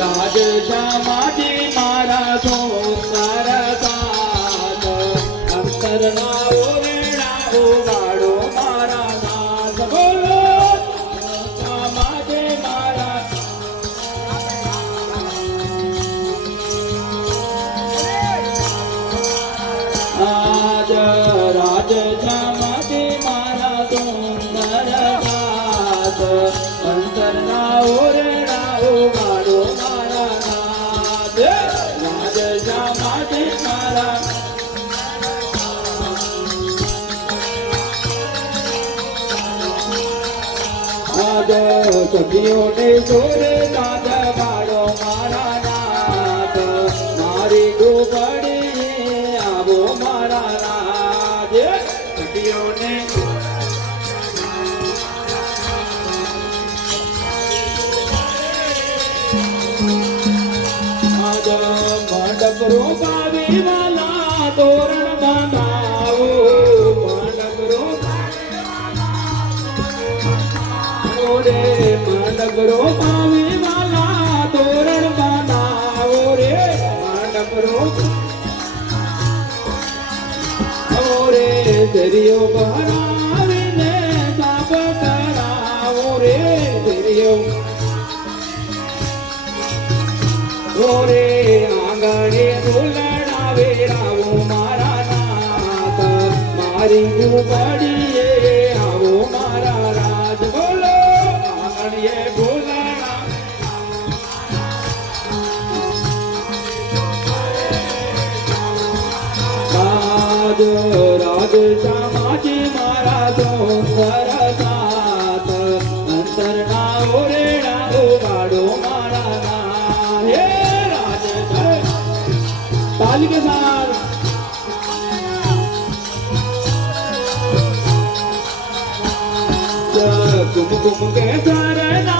રાજ સમાધિ મારા સોંદર સાત અંતરના ઓરડા ઉગાડો મારા નાથ બોલો સમાધિ મારા આજ રાજ સમાધિ મારા સોંદર સાત અંતરના ઓરડા ઉગાડો મારા નાથ રાજ સમાધિ મારા સખીઓને સુર નાદ ગાડો મારા નાથ મારી ડૂબડી આવો મારા રાજ સખીઓને મંડપ રોપાવી વાલા તોરણ બાંધાવો મંડપ રે મંડપ રોપાવી વાલા તોરણ બાંધાવો રે મંડપ રોપાવો રે દરિયો ભરાવીને સાપ કરાવો રે દરિયો ઓરે આંગણે ઝૂલણા વેરાવો મારા નાથ મારી ઝૂંપડીએ આવો મારા રાજ બોલો આંગણીએ ઝૂલણા રાજ રાજ સમાધિ મારા સુંદર સાથ અંતરના ઓરડા ઉગાડો મારા નાથ હે રાજ તાલી के साथ कुमकुम के सरना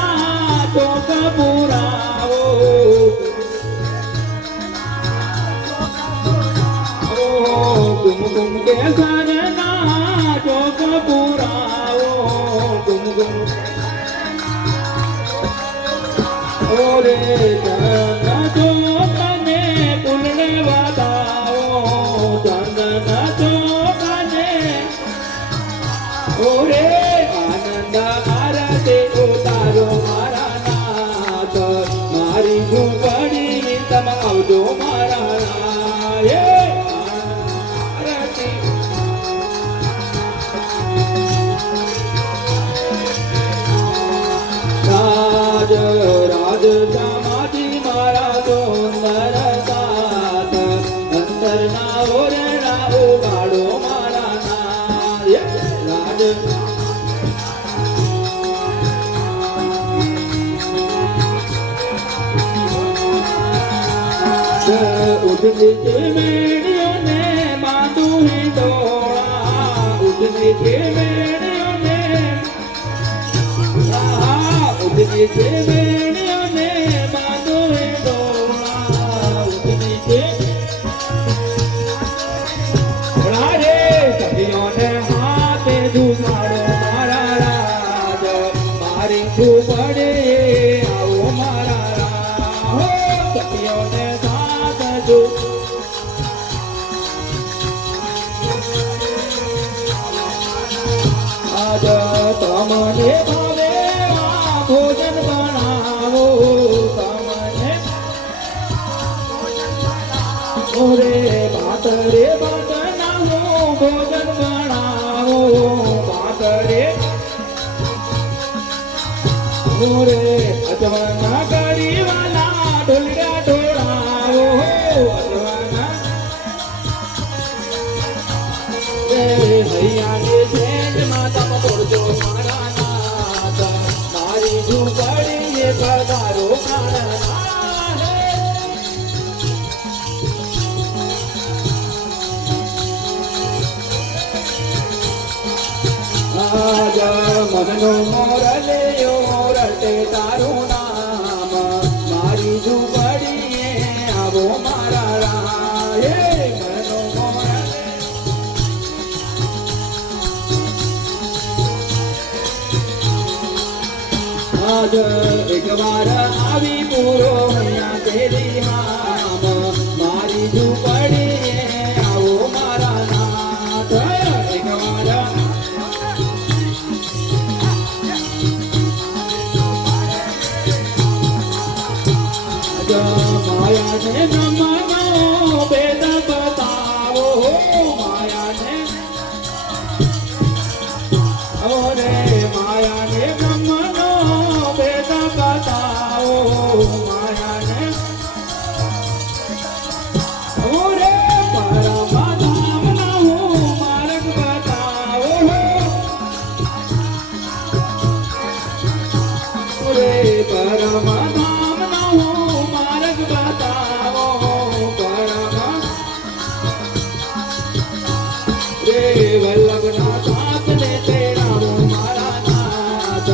तो कपूरावो कुमकुम के सरना तो कपूरावो कुमकुम ओरे चंदन तो कने पुलने बताओ चंदन तो कने ओरे आनंद आरती उतारो मारा नाथ मारी ઝૂંપડી તમ આવજો મારા આરતી રાજ રાજ સમાધિ મારા સુંદર સાથ અંતરના ઓરડા ઉગાડો મારા નાથ રાજ ઉઠની કે મેળીઓને બાંધું હિંડોળા ઉઠની કે મેળીઓને ઉઠની કે મેળીઓને બાંધું હિંડોળા ઉઠની કે રે સખીઓને હાથે ઝુકાડો મારા રાજ મારી ઝૂંપડીએ આવો મારા રાજ સખીઓને આજ તમને ભાવે ભોજન બનાવો તમને ઓરે ભાત રે બનાવો ભોજન બનાવો ભાત રે ઓરે અજવાના કઢી વાલા ઢોલિયા ઢોળાવો અજવાના હૈયા કે સેજ માતા પડજો મારા નાથ મારી ઝૂંપડીએ પધારો આજ મનનો મોરલ્યો રટે તારું નામ મારી ઝૂંપડીએ આવો મારા રામ આજ એકવાર આવી પૂરો અહીંયા તેરી હામ મારી ઝૂંપડીએ આવો મારા નાથ એકવાર માયાને નમનો ભેદ બતાવો માયાને ઓરે માયાને નમનો ભેદ બતાવો માયાને ઓરે પરમાધામનો માર્ગ બતાવો ઓરે પરમાધામનો માર્ગ બતાવો પરમા રે વલ્લભના સાથને તેડાવો મારા નાથ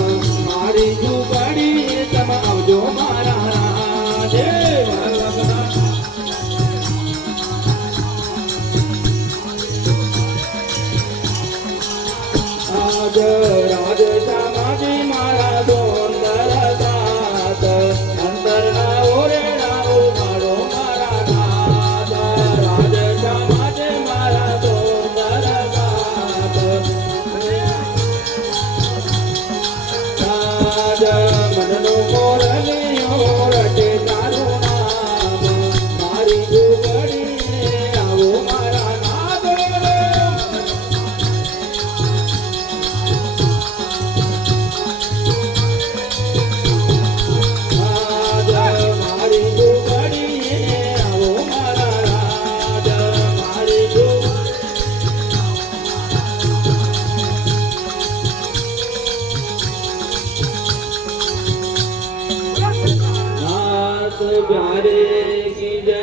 મારી ઝૂંપડીએ તમે આવજો મારા રાજ વલ્લભના આજ રાજ શામાજી મારા સુંદર સાત અંતરના ઓરેણા ઉમાડો મારા નાથ રાજ શામાજી મારા સુંદર સાત રાજ મનનો મોરલિયો રટે તારું નામ મારી ઝૂંપડીએ આવો મારા નાથ મારી ઝૂંપડીએ આવો મારા રાજ મારી નાથ પ્યારે કી જય